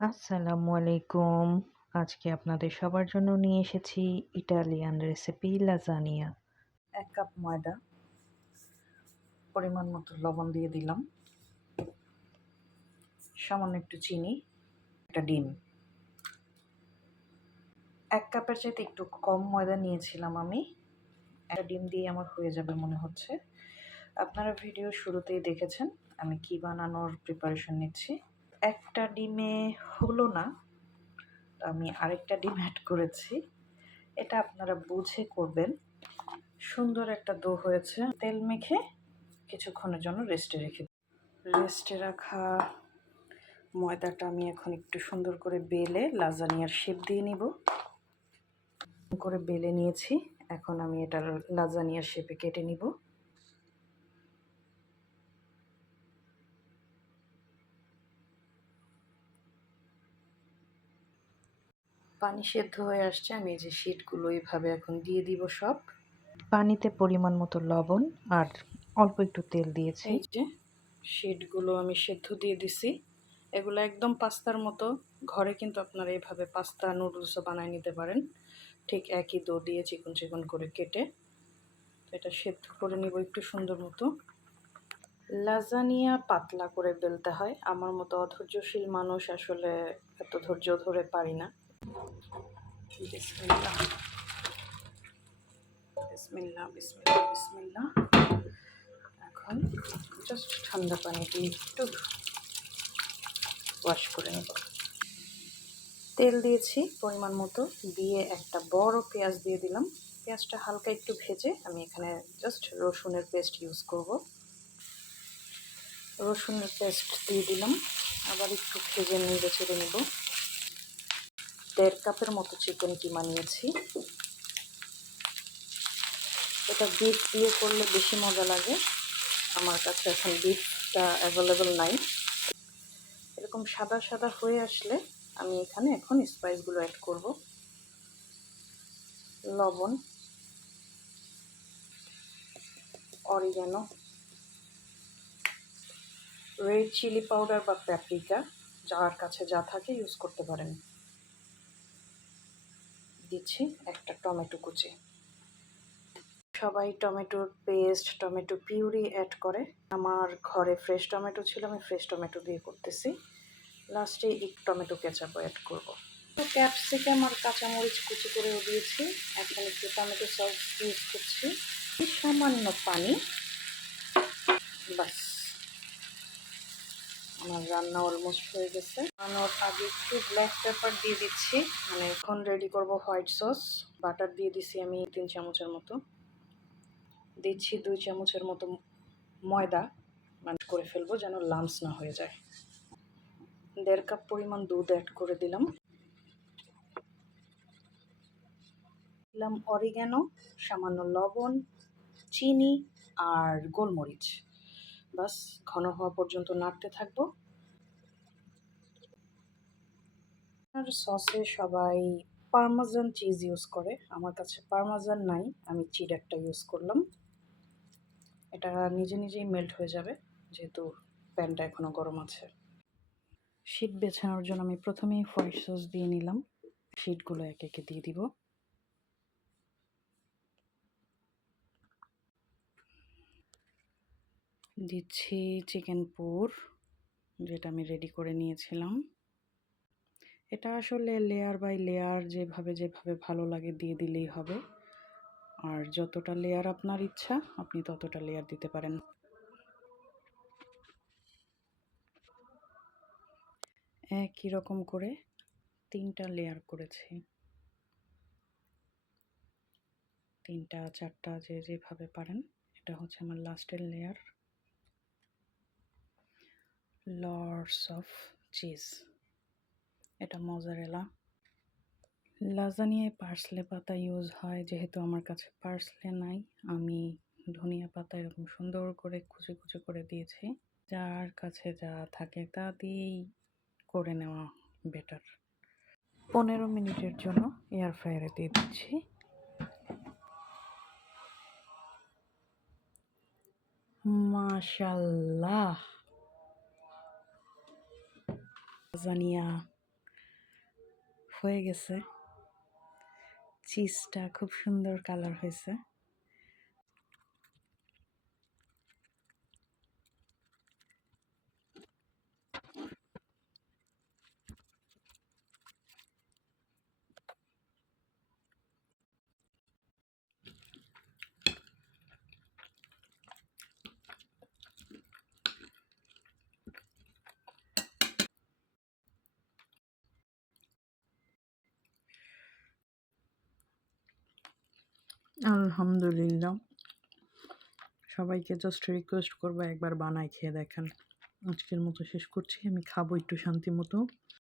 আসসালামু আলাইকুম। আজকে আপনাদের সবার জন্য নিয়ে এসেছি ইটালিয়ান রেসিপি লাজানিয়া এক কাপ ময়দা, পরিমাণ মতো লবণ দিয়ে দিলাম। সামান্য একটু চিনি, একটা ডিম। এক কাপের চাইতে একটু কম ময়দা নিয়েছিলাম আমি। একটা ডিম দিয়ে আমার হয়ে যাবে মনে হচ্ছে। আপনারা ভিডিও শুরুতেই দেখেছেন আমি কি বানানোর প্রিপারেশন নিচ্ছি। একটা ডিমে হলো না। আমি আরেকটা ডিম অ্যাড করেছি। এটা আপনারা বুঝে করবেন। সুন্দর একটা দো হয়েছে। তেল মেখে কিছুক্ষণের জন্য রেস্টে রেখে রেস্টে রাখা ময়দাটা আমি এখন একটু সুন্দর করে বেলে লাজানিয়ার শেপ দিয়ে নিব। করে বেলে নিয়েছি। এখন আমি এটা লাজানিয়ার শেপে কেটে নিব। পানি সেদ্ধ হয়ে আসছে আমি এই যে শিটগুলো এইভাবে এখন দিয়ে দিব সব। পানিতে পরিমাণ মতো লবণ আর অল্প একটু তেল দিয়েছি। এই যে শিটগুলো আমি সেদ্ধ দিয়ে দিছি। এগুলো একদম পাস্তার মতো। ঘরে কিন্তু আপনারা এইভাবে পাস্তা নুডলসও বানায় নিতে পারেন। ঠিক একই দো দিয়ে চিকন চিকন করে কেটে এটা সেদ্ধ করে নিব একটু সুন্দর মতো। লাজানিয়া পাতলা করে বেলতে হয়। আমার মতো অধৈর্যশীল মানুষ আসলে এত ধৈর্য ধরে পারি না। বিসমিল্লাহ। বিসমিল্লাহ বিসমিল্লাহ বিসমিল্লাহ। এখন জাস্ট ঠান্ডা পানি দিয়ে একটু ওয়াশ করে নেব। তেল দিয়েছি পরিমাণ মতো, দিয়ে একটা বড় পেঁয়াজ দিয়ে দিলাম। পেঁয়াজটা হালকা একটু ভেজে আমি এখানে জাস্ট রসুনের পেস্ট ইউজ করব। রসুনের পেস্ট দিয়ে দিলাম, আবার একটু ভেজে নেড়ে ছেড়ে নেব। দেড় কাপের মতো চিকেন কিমা নিয়েছি এটা বিফ দিয়ে করলে বেশি মজা লাগে। আমার কাছে এখন বিফটা অ্যাভেলেবেল নাই। এরকম সাদা সাদা হয়ে আসলে আমি এখানে এখন স্পাইসগুলো অ্যাড করব। লবণ অরিগ্যানো রেড চিলি পাউডার বা প্যাপ্রিকা যার কাছে যা থাকে ইউজ করতে পারেন। দিচ্ছি একটা টমেটো কুচি। সবাই টমেটোর পেস্ট, টমেটো পিউরি অ্যাড করে। আমার ঘরে ফ্রেশ টমেটো ছিল, আমি ফ্রেশ টমেটো দিয়ে করতেছি। লাস্টে এক টমেটো কেচাপও অ্যাড করব। তো ক্যাপসিকাম আর কাঁচামরিচ কুচি করেও দিয়েছি। এখন একটু টমেটো সস ইউজ করছি। সামান্য পানি। বাস। আমার রান্না অলমোস্ট হয়ে গেছে। বানানোর আগে একটু ব্ল্যাক পেপার দিয়ে দিচ্ছি। মানে এখন রেডি করব হোয়াইট সস বাটার দিয়ে দিছি আমি তিন চামচের মতো। দিচ্ছি দুই চামচের মতো ময়দা। মানে করে ফেলব যেন লামস না হয়ে যায়। দেড় কাপ পরিমাণ দুধ অ্যাড করে দিলাম। দিলাম অরিগ্যানো সামান্য লবণ, চিনি আর গোলমরিচ। বাস, ঘন হওয়া পর্যন্ত নাড়তে থাকব। আর সসে সবাই পারমাজান চিজ ইউজ করে। আমার কাছে পারমাজান নাই, আমি চিডারটা ইউজ করলাম। এটা নিজে নিজেই মেল্ট হয়ে যাবে, যেহেতু প্যানটা এখনও গরম আছে। শীত বেছানোর জন্য আমি প্রথমেই হোয়াইট সস দিয়ে নিলাম। শিটগুলো একে একে দিয়ে দিব। দিচ্ছি চিকেন পুর যেটা আমি রেডি করে নিয়েছিলাম। এটা আসলে লেয়ার বাই লেয়ার যেভাবে যেভাবে ভালো লাগে দিয়ে দিলেই হবে। আর যতটা লেয়ার আপনার ইচ্ছা, আপনি ততটা লেয়ার দিতে পারেন। একই রকম করে তিনটা লেয়ার করেছি। তিনটা, চারটা যে যেভাবে পারেন, এটা হচ্ছে আমার লাস্টের লেয়ার লর্ডস অফ চিজ এটা মজারেলা লাজানিয়ায় পার্সলে পাতা ইউজ হয়, যেহেতু আমার কাছে পার্সলে নাই। আমি ধনিয়া পাতা এরকম সুন্দর করে কুচি কুচি করে দিয়েছি। যার কাছে যা থাকে তা দিয়েই করে নেওয়া বেটার পনেরো মিনিটের জন্য এয়ার ফ্রায়ারে দিয়ে দিচ্ছি। মাশাল্লাহ! লাজানিয়া হয়ে গেছে। চিজটা খুব সুন্দর কালার হয়েছে। আলহামদুলিল্লাহ। সবাইকে জাস্ট রিকোয়েস্ট করব একবার বানায় খেয়ে দেখেন। আজকের মতো শেষ করছি, আমি খাব একটু শান্তি মতো।